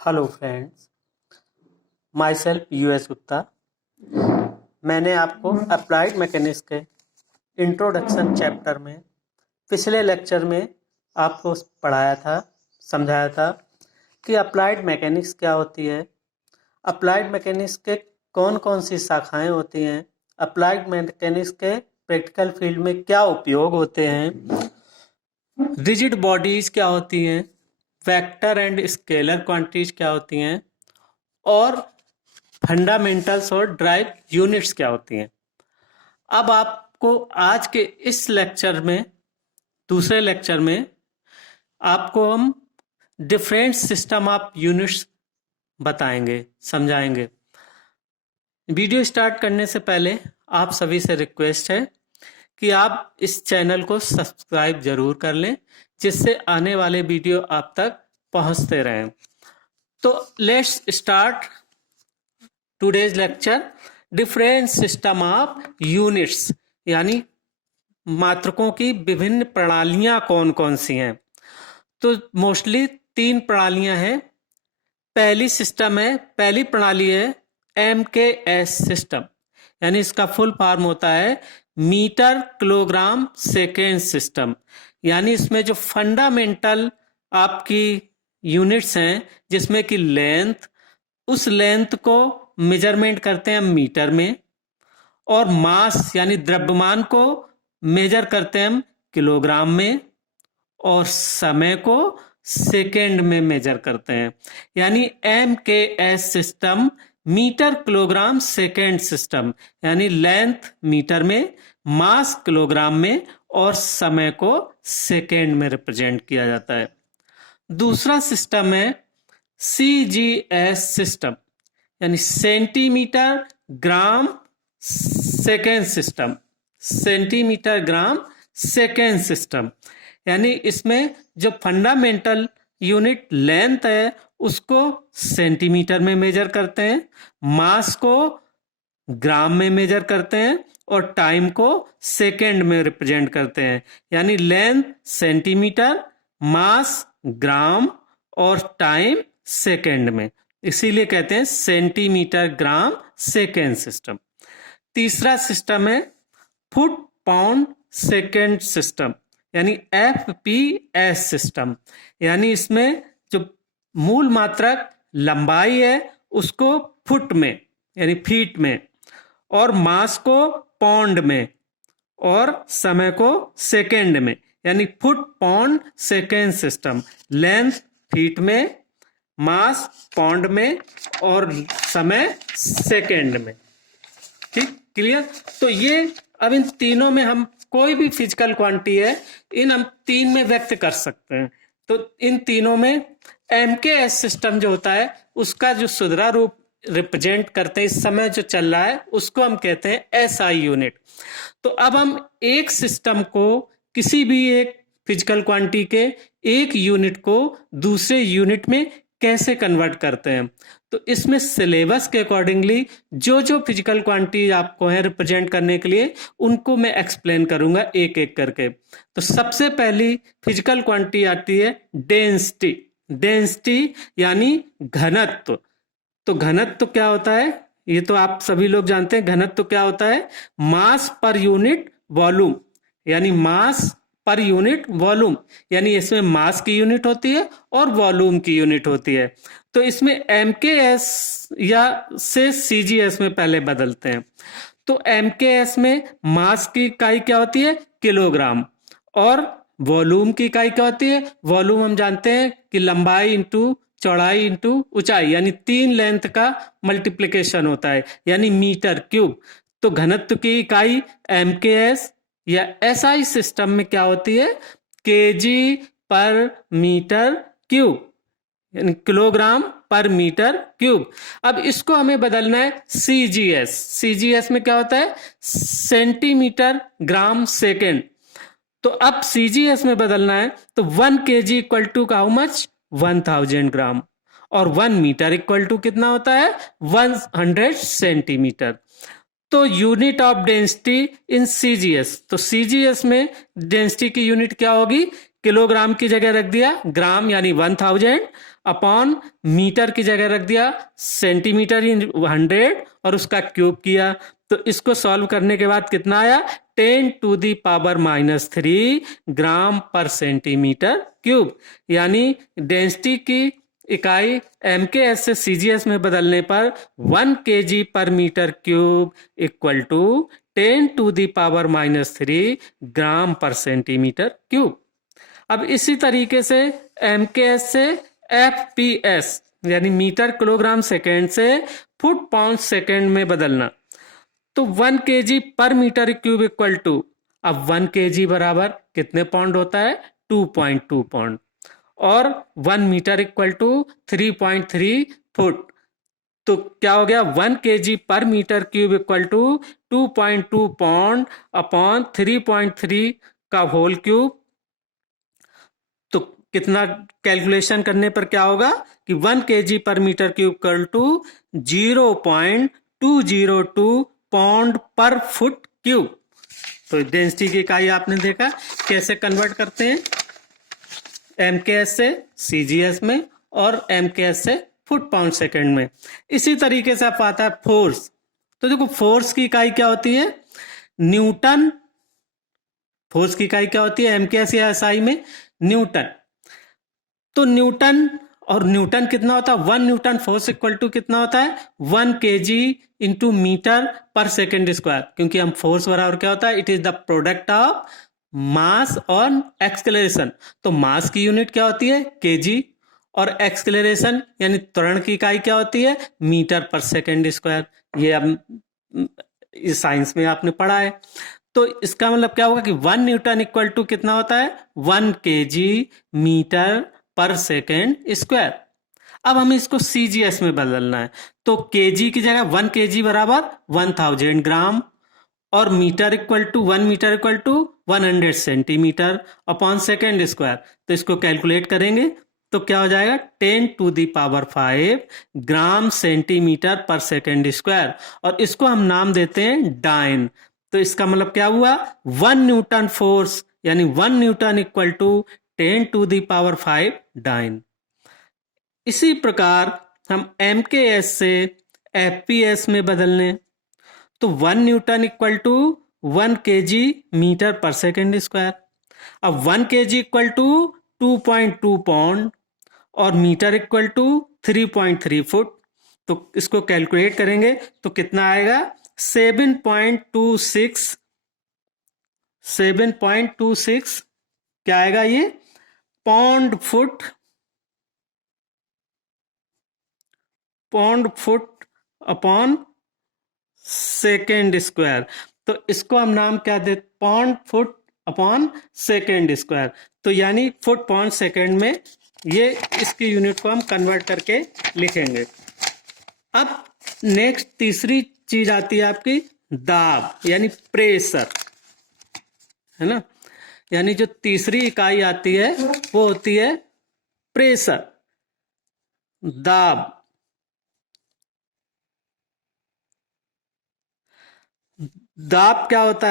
Hello friends, my self US Gupta. मैंने आपको applied mechanics के इंट्रोडक्शन चैप्टर में पिछले लेक्चर में आपको पढ़ाया था, समझाया था कि अप्लाइड मैकेनिक्स क्या होती है, अप्लाइड मैकेनिक्स के कौन कौन सी शाखाएं होती हैं, अप्लाइड मैकेनिक्स के प्रैक्टिकल फील्ड में क्या उपयोग होते हैं, रिजिड बॉडीज क्या होती हैं, वेक्टर एंड स्केलर क्वांटिटीज क्या होती हैं और फंडामेंटल्स और ड्राइव यूनिट्स क्या होती हैं। अब आपको आज के इस लेक्चर में, दूसरे लेक्चर में, आपको हम डिफरेंट सिस्टम ऑफ यूनिट्स बताएंगे, समझाएंगे। वीडियो स्टार्ट करने से पहले आप सभी से रिक्वेस्ट है कि आप इस चैनल को सब्सक्राइब जरूर कर लें, जिससे आने वाले वीडियो आप तक पहुंचते रहें। तो let's start today's lecture. Different system of units यानी मात्रकों की विभिन्न प्रणालियां कौन कौन सी हैं। तो मोस्टली 3 प्रणालियां हैं। पहली प्रणाली है MKS सिस्टम, यानी इसका फुल फॉर्म होता है मीटर किलोग्राम सेकेंड सिस्टम। यानी इसमें जो फंडामेंटल आपकी यूनिट्स हैं, जिसमें कि लेंथ, उस लेंथ को मेजरमेंट करते हैं मीटर में, और मास यानी द्रव्यमान को मेजर करते हैं हम किलोग्राम में, और समय को सेकेंड में मेजर करते हैं। यानी MKS system metre kilogram second system, यानी लेंथ मीटर में, मास किलोग्राम में और समय को सेकेंड में रिप्रेजेंट किया जाता है। दूसरा सिस्टम है CGS सिस्टम, यानी centimetre gram second system. Centimetre gram second system, यानी इसमें जो फंडामेंटल यूनिट लेंथ है उसको सेंटीमीटर में मेजर करते हैं, मास को ग्राम में मेजर करते हैं और टाइम को सेकेंड में रिप्रेजेंट करते हैं। यानी लेंथ सेंटीमीटर, मास ग्राम और टाइम सेकेंड में, इसीलिए कहते हैं सेंटीमीटर ग्राम सेकेंड सिस्टम। तीसरा सिस्टम है फुट पाउंड सेकेंड सिस्टम, यानी FPS सिस्टम। यानी इसमें जो मूल मात्रक लंबाई है उसको फुट में यानी फीट में, और मास को पाउंड में, और समय को सेकेंड में, यानी foot pound second system. Length feet में, मास पाउंड में और समय सेकेंड में। ठीक, क्लियर। तो ये अब इन तीनों में हम कोई भी फिजिकल क्वांटिटी है, इन हम 3 में व्यक्त कर सकते हैं। तो इन तीनों में MKS सिस्टम जो होता है उसका जो सुधरा रूप रिप्रेजेंट करते हैं इस समय जो चल रहा है, उसको हम कहते हैं SI यूनिट। तो अब हम एक सिस्टम को, किसी भी एक फिजिकल क्वांटिटी के एक यूनिट को दूसरे यूनिट में कैसे कन्वर्ट करते हैं। तो इसमें सिलेबस के अकॉर्डिंगली जो जो फिजिकल क्वांटिटी आपको है रिप्रेजेंट करने के लिए, उनको मैं एक्सप्लेन करूंगा एक एक करके। तो सबसे पहली फिजिकल क्वांटिटी आती है डेंसिटी। डेंसिटी यानी घनत्व। तो घनत्व क्या होता है, ये तो आप सभी लोग जानते हैं। घनत्व क्या होता है, मास पर यूनिट वॉल्यूम, यानी मास पर यूनिट वॉल्यूम, यानी इसमें मास की यूनिट होती है और वॉल्यूम की यूनिट होती है। तो इसमें MKS या से CGS में पहले बदलते हैं। तो MKS में मास की इकाई क्या होती है, किलोग्राम, और वॉल्यूम की इकाई क्या होती है, वॉल्यूम हम जानते हैं कि लंबाई इंटू चौड़ाई इंटू ऊंचाई, यानी 3 लेंथ का मल्टीप्लिकेशन होता है, यानी मीटर क्यूब। तो घनत्व की इकाई MKS या SI सिस्टम में क्या होती है, kg पर मीटर क्यूब, यानी किलोग्राम पर मीटर क्यूब। अब इसको हमें बदलना है CGS। CGS में क्या होता है, सेंटीमीटर ग्राम सेकेंड। तो अब CGS में बदलना है तो 1 kg equal to how much, 1000 gram, और 1 मीटर इक्वल टू कितना होता है, 100 सेंटीमीटर। तो unit of density in CGS, तो CGS में डेंसिटी की यूनिट क्या होगी, किलोग्राम की जगह रख दिया ग्राम यानी 1000 अपॉन मीटर की जगह रख दिया सेंटीमीटर इन 100 और उसका क्यूब किया। तो इसको सॉल्व करने के बाद कितना आया 10⁻³ ग्राम पर सेंटीमीटर क्यूब। यानी डेंसिटी की इकाई MKS से CGS में बदलने पर 1 kg पर मीटर क्यूब इक्वल टू 10⁻³ ग्राम पर सेंटीमीटर क्यूब। अब इसी तरीके से MKS से FPS यानी मीटर किलोग्राम सेकेंड से फुट पाउंड सेकेंड में बदलना। तो 1 kg पर मीटर क्यूब इक्वल टू, अब 1 kg बराबर कितने पाउंड होता है 2.2 पाउंड और 1 मीटर इक्वल टू 3.3 फुट। तो क्या हो गया 1 kg पर metre cube equal to 2.2 pound upon 3.3 का होल क्यूब। तो कितना कैलकुलेशन करने पर क्या होगा कि 1 kg पर metre cube equal to 0.202 pound पर फुट क्यूब। तो डेंसिटी की इकाई आपने देखा कैसे कन्वर्ट करते हैं MKS से CGS में और MKS से फुट पाउंड सेकेंड में। इसी तरीके से आप आता है फोर्स। तो देखो फोर्स की इकाई क्या होती है न्यूटन। फोर्स की इकाई क्या होती है MKS या SI में न्यूटन। तो न्यूटन और न्यूटन कितना होता है 1 न्यूटन फोर्स इक्वल टू कितना होता है 1 kg इंटू मीटर पर सेकेंड स्क्वायर। क्योंकि हम फोर्स बराबर क्या होता है it is the product of mass और एक्सलेरेशन। तो मास की यूनिट क्या होती है kg और एक्सलेरेशन यानी त्वरण की इकाई क्या होती है मीटर पर सेकेंड स्क्वायर। ये अब इस साइंस में आपने पढ़ा है। तो इसका मतलब क्या होगा कि 1 न्यूटन इक्वल टू कितना होता है 1 kg मीटर पर सेकेंड स्क्वायर। अब हमें इसको CGS में बदलना है। तो kg की जगह 1 kg बराबर 1000 ग्राम और metre equal to 1 metre equal to 100 centimetre upon second square. तो इसको कैलकुलेट करेंगे तो क्या हो जाएगा 10⁵ ग्राम सेंटीमीटर पर सेकेंड स्क्वायर और इसको हम नाम देते हैं डाइन। तो इसका मतलब क्या हुआ 1 न्यूटन फोर्स यानी 1 न्यूटन इक्वल टू 10⁵ डाइन। इसी प्रकार हम MKS से FPS में बदलने तो 1 newton equal to 1 kg metre पर सेकेंड स्क्वायर। अब 1 kg इक्वल टू 2.2 पाउंड और मीटर इक्वल टू 3.3 फुट। तो इसको कैलकुलेट करेंगे तो कितना आएगा 7.26 क्या आएगा ये pound foot upon second square. तो इसको हम नाम क्या देते pound foot upon second square. तो यानी फुट पाउंड सेकेंड में ये इसकी यूनिट को हम कन्वर्ट करके लिखेंगे। अब नेक्स्ट तीसरी चीज आती है आपकी दाब यानी प्रेशर है ना। यानी जो तीसरी इकाई आती है वो होती है प्रेशर दाब। दाब क्या होता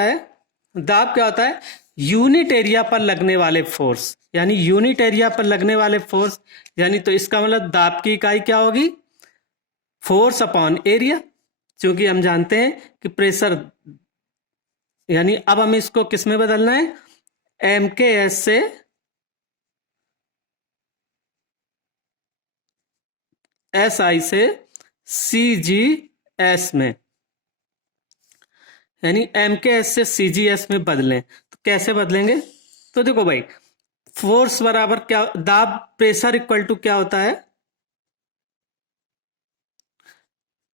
है यूनिट एरिया पर लगने वाले फोर्स यानी यूनिट एरिया पर लगने वाले फोर्स। यानी तो इसका मतलब दाब की इकाई क्या होगी फोर्स अपॉन एरिया। क्योंकि हम जानते हैं कि प्रेशर यानी अब हमें इसको किस में बदलना है MKS से SI से CGS में यानी MKS से CGS में बदलें। तो कैसे बदलेंगे तो देखो भाई फोर्स बराबर क्या दाब प्रेशर इक्वल टू क्या होता है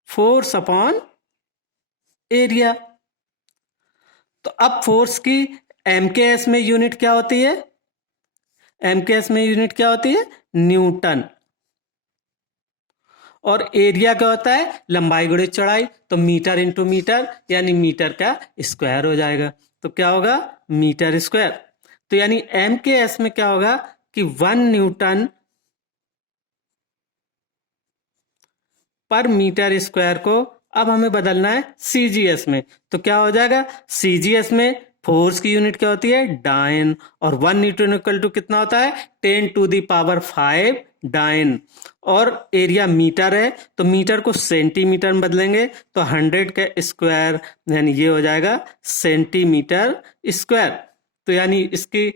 फोर्स अपॉन एरिया। तो अब फोर्स की MKS में यूनिट क्या होती है MKS में यूनिट क्या होती है न्यूटन और एरिया क्या होता है लंबाई गुणे चौड़ाई। तो मीटर इंटू मीटर यानी मीटर का स्क्वायर हो जाएगा। तो क्या होगा मीटर स्क्वायर। तो यानी MKS में क्या होगा कि 1 न्यूटन पर मीटर स्क्वायर को अब हमें बदलना है CGS में। तो क्या हो जाएगा CGS में फोर्स की यूनिट क्या होती है? डाइन। और 1 न्यूटन इक्वल टू कितना होता है? 10⁵ डाइन। और एरिया मीटर है तो मीटर को सेंटीमीटर में बदलेंगे तो 100 का स्क्वायर यानी ये हो जाएगा सेंटीमीटर स्क्वायर। तो यानी इसकी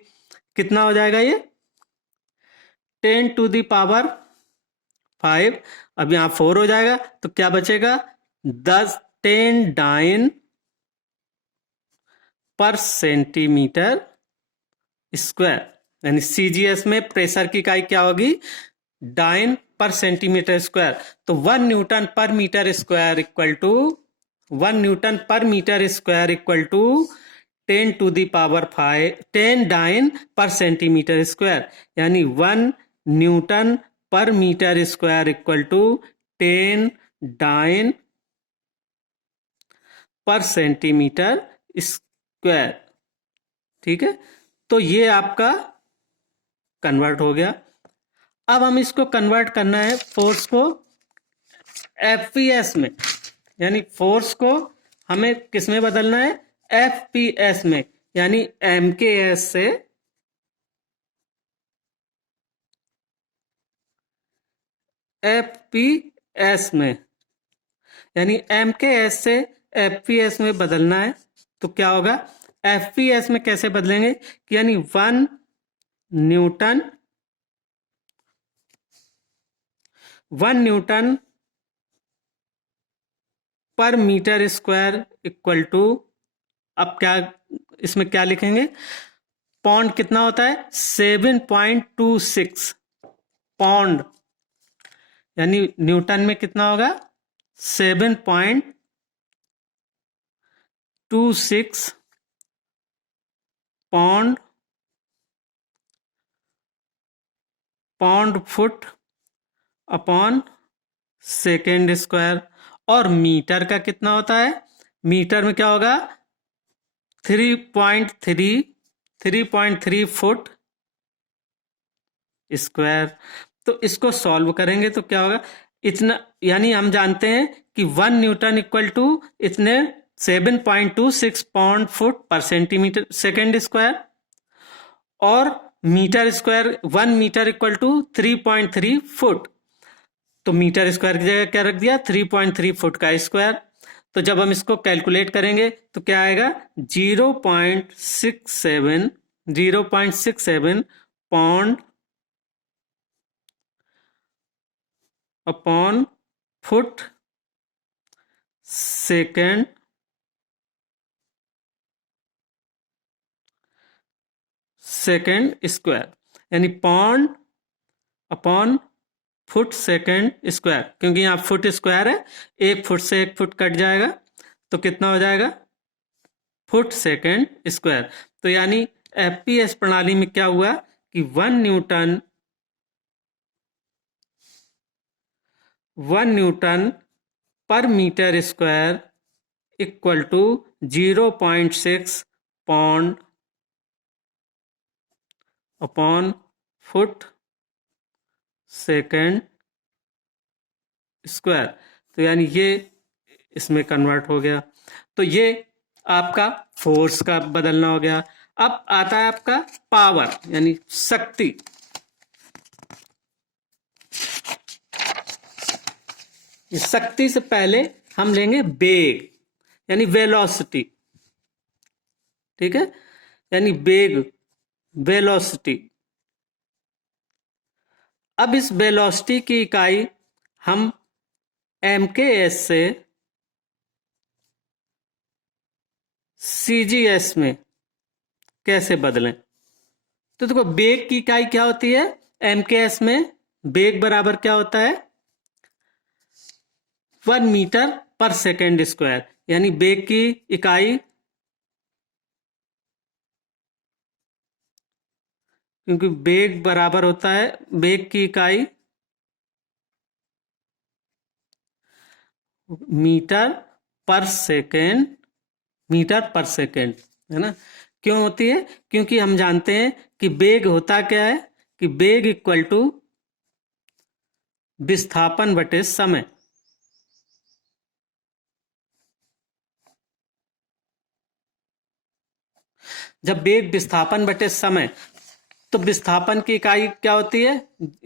कितना हो जाएगा ये? 10⁵ अब यहाँ 4 हो जाएगा तो क्या बचेगा? 10 डाइन पर सेंटीमीटर स्क्वायर। यानी सीजीएस में प्रेशर की इकाई क्या होगी? Dine per centimetre square. तो 1 न्यूटन पर metre square equal to 1 newton पर metre square equal to 10⁵ dyne per centimetre square. यानी 1 न्यूटन पर metre square equal to 10 dyne per centimetre square. ठीक है, तो ये आपका कन्वर्ट हो गया। अब हम इसको कन्वर्ट करना है फोर्स को एफपीएस में, यानी फोर्स को हमें किस में बदलना है? एफपीएस में, यानी एमकेएस से एफपीएस में, यानी एमकेएस से एफपीएस में बदलना है। तो क्या होगा? एफपीएस में कैसे बदलेंगे कि यानी 1 न्यूटन पर मीटर स्क्वायर इक्वल टू, अब क्या इसमें क्या लिखेंगे? पौंड कितना होता है? 7.26 पौंड, यानी न्यूटन में कितना होगा? 7.26 pound foot upon second square. और मीटर का कितना होता है? मीटर में क्या होगा? 3.3 फुट स्क्वायर। तो इसको सॉल्व करेंगे तो क्या होगा? इतना, यानी हम जानते हैं कि 1 न्यूटन इक्वल टू इतने 7.26 पाउंड फुट पर सेंटीमीटर सेकेंड स्क्वायर, और metre square 1 metre equal to 3.3 foot. तो मीटर स्क्वायर की जगह क्या रख दिया? 3.3 फुट का स्क्वायर। तो जब हम इसको कैलकुलेट करेंगे तो क्या आएगा? 0.67 pound upon foot second square, यानी pound upon foot second square. क्योंकि यहाँ फुट स्क्वायर है, 1 फुट से 1 फुट कट जाएगा तो कितना हो जाएगा? Foot second square. तो यानी एफपीएस प्रणाली में क्या हुआ कि 1 न्यूटन पर metre square equal to 0.6 pound upon foot second square. तो यानी ये इसमें कन्वर्ट हो गया। तो ये आपका फोर्स का बदलना हो गया। अब आता है आपका पावर, यानी शक्ति। शक्ति से पहले हम लेंगे वेग, यानी वेलोसिटी। ठीक है, यानी वेग, वेलोसिटी। अब इस वेलोसिटी की इकाई हम एमकेएस से सीजीएस में कैसे बदलें? तो देखो, वेग की इकाई क्या होती है? एमकेएस में वेग बराबर क्या होता है? 1 मीटर पर सेकेंड स्क्वायर। यानी वेग की इकाई, क्योंकि वेग बराबर होता है, वेग की इकाई मीटर पर सेकेंड है ना? क्यों होती है? क्योंकि हम जानते हैं कि वेग होता क्या है कि वेग इक्वल टू विस्थापन बटे समय। जब वेग विस्थापन बटे समय, तो विस्थापन की इकाई क्या होती है?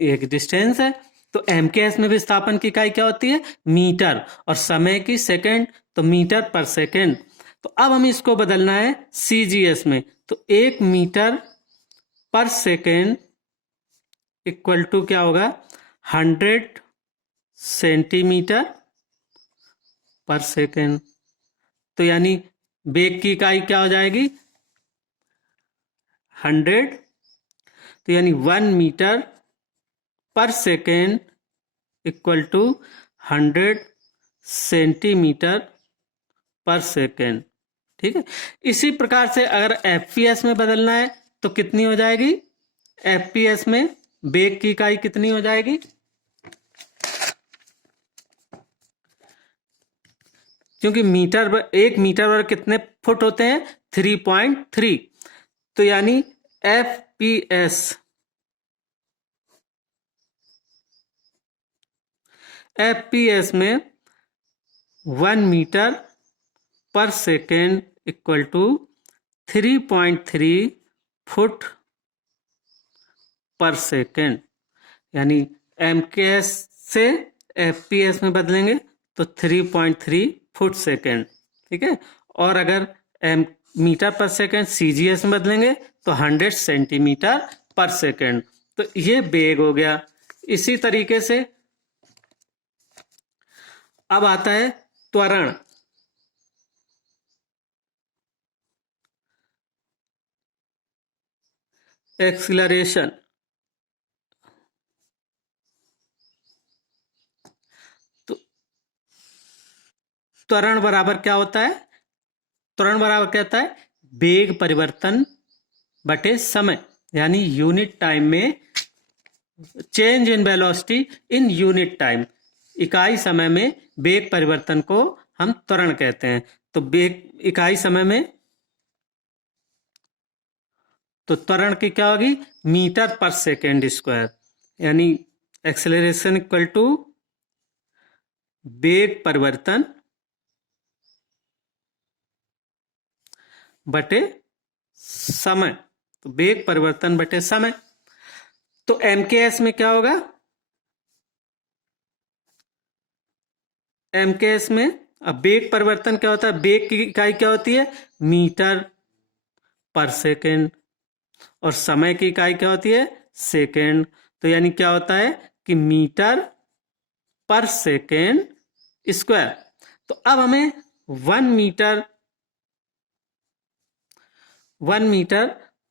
एक डिस्टेंस है। तो एमकेएस में विस्थापन की इकाई क्या होती है? मीटर, और समय की सेकंड, तो मीटर पर सेकंड। तो अब हमें इसको बदलना है सीजीएस में। तो 1 मीटर पर सेकंड इक्वल टू क्या होगा? 100 सेंटीमीटर पर सेकंड। तो यानी वेग की इकाई क्या हो जाएगी? 100। तो यानी 1 मीटर पर सेकेंड इक्वल टू 100 सेंटीमीटर पर सेकेंड। ठीक है। इसी प्रकार से अगर एफपीएस में बदलना है तो कितनी हो जाएगी? एफपीएस में वेग की इकाई कितनी हो जाएगी? क्योंकि 1 मीटर पर कितने फुट होते हैं? 3.3। तो यानी एफपीएस में 1 मीटर पर सेकेंड इक्वल टू 3.3 फुट पर सेकेंड। यानी एमकेएस से एफपीएस में बदलेंगे तो 3.3 फुट सेकेंड। ठीक है। और अगर मीटर पर सेकेंड सीजीएस में बदलेंगे तो 100 सेंटीमीटर पर सेकेंड। तो ये वेग हो गया। इसी तरीके से अब आता है त्वरण। एक्सीलरेशन। तो त्वरण बराबर क्या होता है? त्वरण बराबर क्या होता है? वेग परिवर्तन बटे समय, यानी यूनिट टाइम में change in velocity in unit time. इकाई समय में वेग परिवर्तन को हम त्वरण कहते हैं। तो वेग इकाई समय में, तो त्वरण की क्या होगी? मीटर पर सेकेंड स्क्वायर। यानी एक्सेलरेशन इक्वल टू वेग परिवर्तन बटे समय। तो वेग परिवर्तन बटे समय। तो एमकेएस में क्या होगा? एमकेएस में अब वेग परिवर्तन क्या होता है? वेग की इकाई क्या होती है? मीटर पर सेकेंड, और समय की इकाई क्या होती है? सेकेंड। तो यानी क्या होता है कि मीटर पर सेकेंड स्क्वायर। तो अब हमें 1 मीटर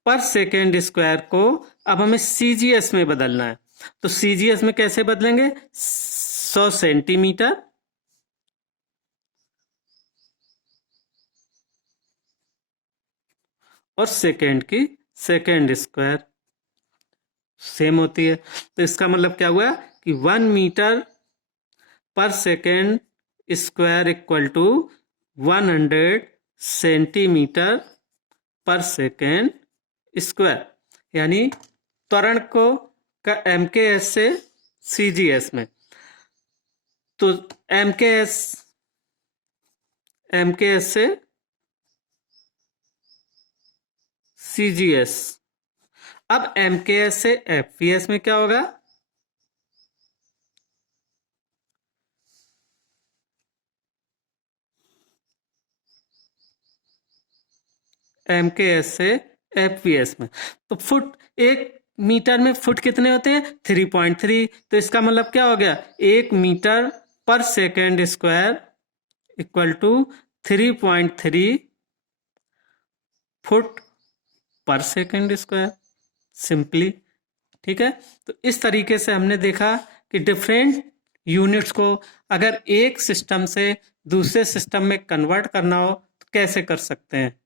पर सेकेंड स्क्वायर को अब हमें सीजीएस में बदलना है। तो सीजीएस में कैसे बदलेंगे? 100 सेंटीमीटर और सेकेंड की सेकेंड स्क्वायर सेम होती है। तो इसका मतलब क्या हुआ कि 1 मीटर पर second square equal to 100 centimetre पर सेकेंड स्क्वायर। यानी त्वरण को का एमकेएस से सीजीएस में। तो एमकेएस से सीजीएस। अब एमकेएस से एफपीएस में क्या होगा? एमकेएस से एफपीएस में। तो फुट, 1 मीटर में फुट कितने होते हैं? 3.3। तो इसका मतलब क्या हो गया? 1 मीटर पर second square equal to 3.3 foot पर सेकेंड स्क्वायर, सिंपली। ठीक है। तो इस तरीके से हमने देखा कि डिफरेंट यूनिट्स को अगर एक सिस्टम से दूसरे सिस्टम में कन्वर्ट करना हो तो कैसे कर सकते हैं।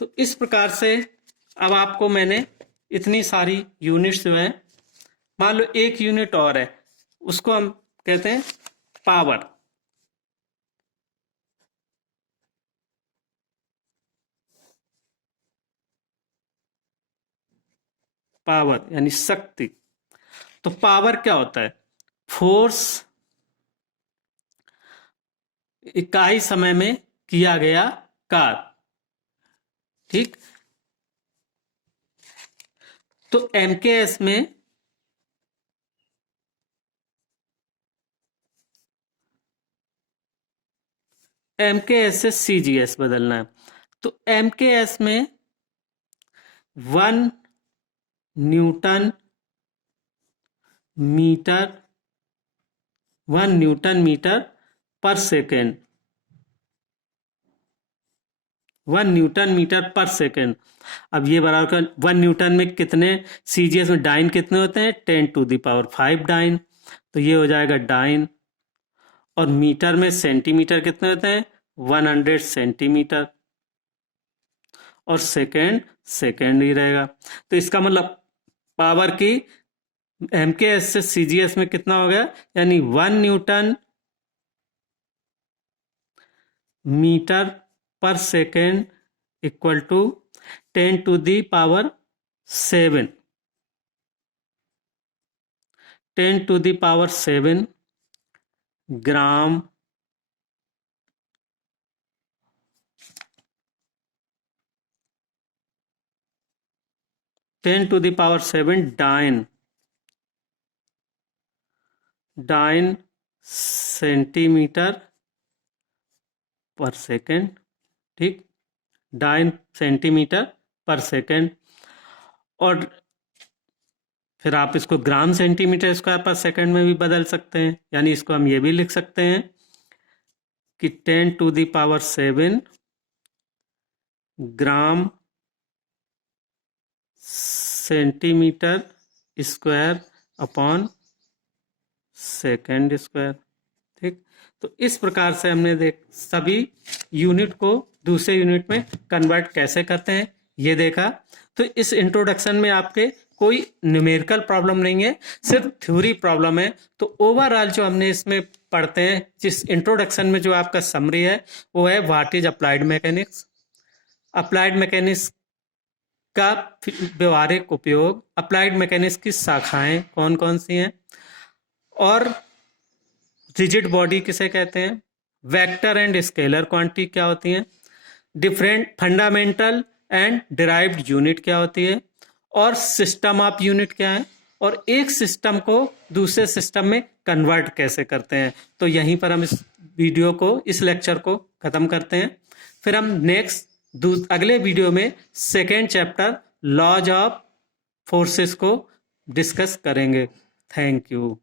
तो इस प्रकार से अब आपको मैंने इतनी सारी यूनिट्स जो है, मान लो एक यूनिट और है, उसको हम कहते हैं पावर। पावर यानी शक्ति। तो पावर क्या होता है? फोर्स इकाई समय में किया गया कार्य। ठीक। तो एमकेएस में एमकेएस से सीजीएस बदलना है। तो एमकेएस में 1 न्यूटन मीटर 1 न्यूटन मीटर पर सेकेंड 1 न्यूटन मीटर पर सेकेंड। अब ये बराबर 1 न्यूटन में कितने, सीजीएस में डाइन कितने होते हैं? 10⁵ डाइन। तो ये हो जाएगा डाइन। और मीटर में सेंटीमीटर कितने होते हैं? 100 सेंटीमीटर। और सेकेंड ही रहेगा। तो इसका मतलब पावर की एमकेएस से सीजीएस में कितना हो गया? यानी 1 न्यूटन मीटर पर second equal to 10⁷ 10⁷ gram dyne centimetre पर सेकेंड। ठीक, डाइन सेंटीमीटर पर सेकेंड। और फिर आप इसको ग्राम सेंटीमीटर स्क्वायर पर सेकेंड में भी बदल सकते हैं। यानी इसको हम ये भी लिख सकते हैं कि 10⁷ ग्राम centimetre square upon second square. ठीक। तो इस प्रकार से हमने सभी यूनिट को दूसरे यूनिट में कन्वर्ट कैसे करते हैं ये देखा। तो इस इंट्रोडक्शन में आपके कोई न्यूमेरिकल प्रॉब्लम नहीं है, सिर्फ थ्योरी प्रॉब्लम है। तो ओवरऑल जो हमने इसमें पढ़ते हैं, जिस इंट्रोडक्शन में जो आपका समरी है वो है what is applied mechanics, applied mechanics का व्यवहारिक उपयोग, अप्लाइड मैकेनिक्स की शाखाएं कौन कौन सी हैं, और रिजिड बॉडी किसे कहते हैं, वेक्टर एंड स्केलर क्वांटिटी क्या होती हैं, different fundamental and derived unit क्या होती है, और सिस्टम ऑफ यूनिट क्या है, और एक सिस्टम को दूसरे सिस्टम में कन्वर्ट कैसे करते हैं। तो यहीं पर हम इस वीडियो को, इस लेक्चर को खत्म करते हैं। फिर हम अगले वीडियो में second chapter laws of forces को डिस्कस करेंगे। Thank you.